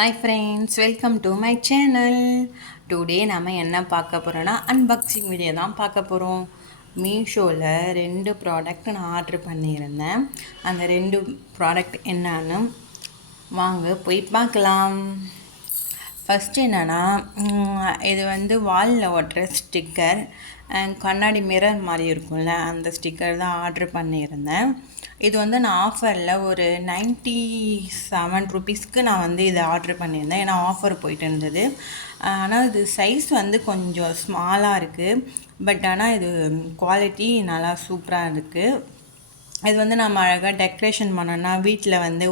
Hi friends, welcome to my channel. Today நம்ம என்ன பார்க்க போகிறோன்னா அன்பாக்சிங் வீடியோ தான் பார்க்க போகிறோம். மீஷோவில் 2 ப்ராடக்ட் நான் ஆர்டர் பண்ணியிருந்தேன். அந்த 2 ப்ராடக்ட் என்னன்னு வாங்க போய் பார்க்கலாம். ஃபஸ்ட்டு என்னென்னா, இது வந்து வாலில் ஒட்டுற ஸ்டிக்கர், கண்ணாடி மிரர் மாதிரி இருக்கும்ல, அந்த ஸ்டிக்கர் தான் ஆர்டர் பண்ணியிருந்தேன். இது வந்து நான் ஆஃபரில் ஒரு 97 ருபீஸ்க்கு நான் வந்து இதை ஆர்டர் பண்ணியிருந்தேன். ஏன்னா ஆஃபர் போயிட்டு இருந்தது. ஆனால் இது சைஸ் வந்து கொஞ்சம் ஸ்மாலாக இருக்குது. பட் ஆனால் இது குவாலிட்டி நல்லா சூப்பராக இருக்குது. இது வந்து நம்ம அழகாக டெக்கரேஷன் பண்ணோன்னா வீட்டில் வந்து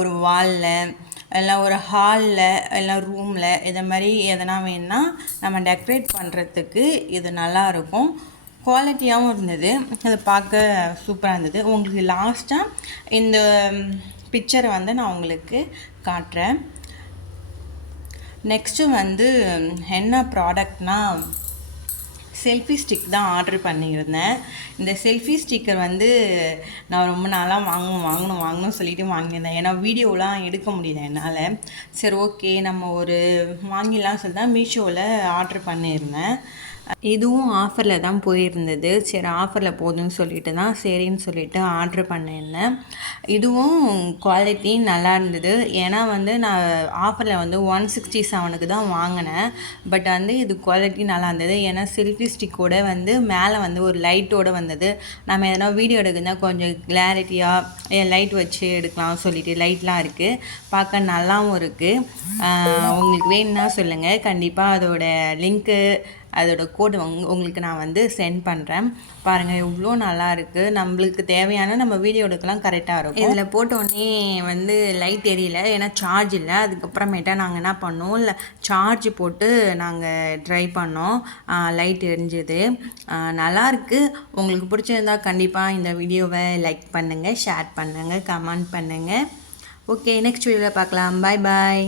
ஒரு வாலில் இல்லை ஒரு ஹாலில் இல்லை ரூமில் இதை மாதிரி எதனா வேணுன்னா நம்ம டெக்கரேட் பண்ணுறதுக்கு இது நல்லாயிருக்கும். குவாலிட்டியாகவும் இருந்தது. அதை பார்க்க சூப்பராக இருந்தது. உங்களுக்கு லாஸ்ட்டாக இந்த பிக்சரை வந்து நான் உங்களுக்கு காட்டுறேன். நெக்ஸ்ட்டு வந்து என்ன ப்ராடக்ட்னால் செல்ஃபி ஸ்டிக் தான் ஆர்டர் பண்ணியிருந்தேன். இந்த செல்ஃபி ஸ்டிக்கர் வந்து நான் ரொம்ப நாளாக வாங்கணும்னு சொல்லிட்டு வாங்கியிருந்தேன். ஏன்னா வீடியோலாம் எடுக்க முடியல என்னால். சரி, ஓகே நம்ம வாங்கிடலாம் சொல்லி தான் மீஷோவில் ஆர்டர் பண்ணியிருந்தேன். இதுவும் ஆஃபரில் தான் போயிருந்தது. சரி, ஆஃபரில் போதுன்னு சொல்லிட்டு தான் சரின்னு சொல்லிட்டு ஆர்டர் பண்ணியிருந்தேன். இதுவும் குவாலிட்டி நல்லா இருந்தது. ஏன்னா வந்து நான் ஆஃபரில் வந்து 167க்கு தான் வாங்கினேன். பட் வந்து இது குவாலிட்டி நல்லா இருந்தது. ஏன்னா செல்ஃபி ஸ்டிக்கோட வந்து மேலே வந்து ஒரு லைட்டோடு வந்தது. நம்ம எதனா வீடியோ எடுக்குன்னா கொஞ்சம் கிளாரிட்டியாக லைட் வச்சு எடுக்கலாம் சொல்லிட்டு லைட்லாம் இருக்குது. பார்க்க நல்லாவும் இருக்குது. உங்களுக்கு வேணும்னா சொல்லுங்கள். கண்டிப்பாக அதோட லிங்க்கு அதோட கோடு உங்களுக்கு நான் வந்து சென்ட் பண்ணுறேன். பாருங்கள், இவ்வளோ நல்லா இருக்குது. நம்மளுக்கு தேவையான நம்ம வீடியோ எடுக்கலாம் கரெக்டாக இருக்கும். இதில் போட்டோடனே வந்து லைட் எரியல, ஏன்னா சார்ஜ் இல்லை. அதுக்கப்புறமேட்டா நாங்கள் என்ன பண்ணோம், இல்லை சார்ஜ் போட்டு நாங்கள் ட்ரை பண்ணோம். லைட் எரிஞ்சுது. நல்லாயிருக்கு. உங்களுக்கு பிடிச்சிருந்தா கண்டிப்பாக இந்த வீடியோவை லைக் பண்ணுங்கள், ஷேர் பண்ணுங்கள், கமெண்ட் பண்ணுங்கள். ஓகே, நெக்ஸ்ட் வீடியோவில் பார்க்கலாம். பாய் பாய்.